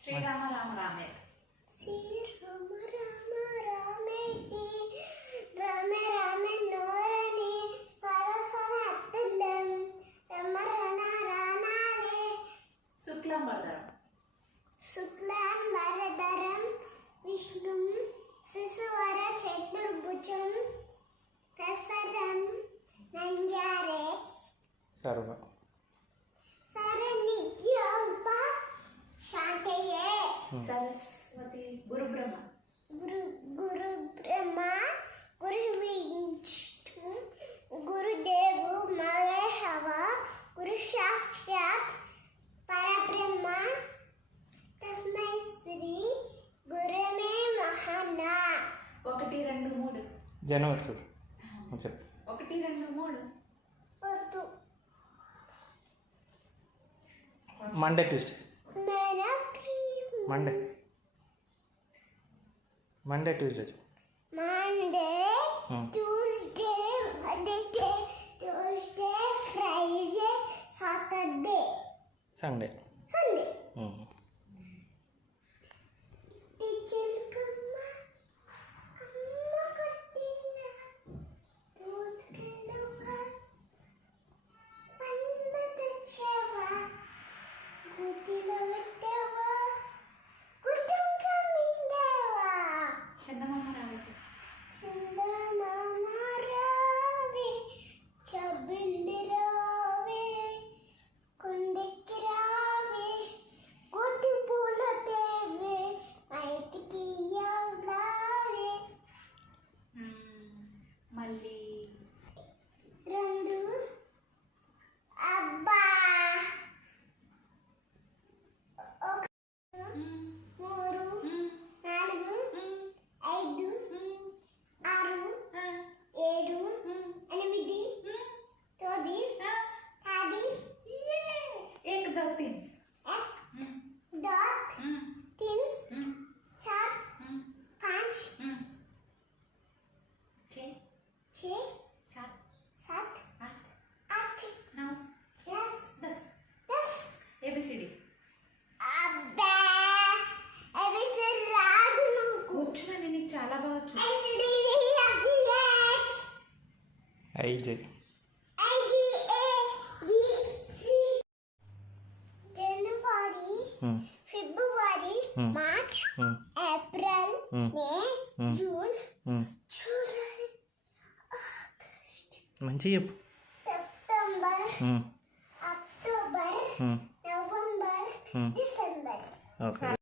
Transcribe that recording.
శ్రీరామ రామ రామే శ్రీరామ రామ రామే రామ రామ నోరణి సరసనత్తులం రమ రణ రాణాలే శుక్లం వరదరం శుక్లం వరదరం బ్రహ్మ. గురు గురు బ్రహ్మ గురు విష్ణు గురుదేవు మహేశ్వర గురు సాక్షాత్ పరబ్రహ్మ. తస్మై శ్రీ గురమే మహనా ఒకటి రెండు మూడు. జనవరి చెప్పు. ఒకటి రెండు మూడు. వద్దు. Monday Tuesday. Monday Monday Tuesday Monday Tuesday Wednesday Tuesday Friday Saturday Sunday Sunday तीन एक दो तीन चार पाँच छः छः सात सात आठ आठ नौ दस दस दस ए बी सी डी అబ్బా అవి రాదు నాకు కూర్చున్నా నేను నీకు చాలా బాగా వచ్చు ఐజే జనవరి हम्म। फरवरी हम्म। मार्च हम्म। अप्रैल मई जून जुलाई अगस्त सितंबर अक्टूबर नवंबर दिसंबर। ओके।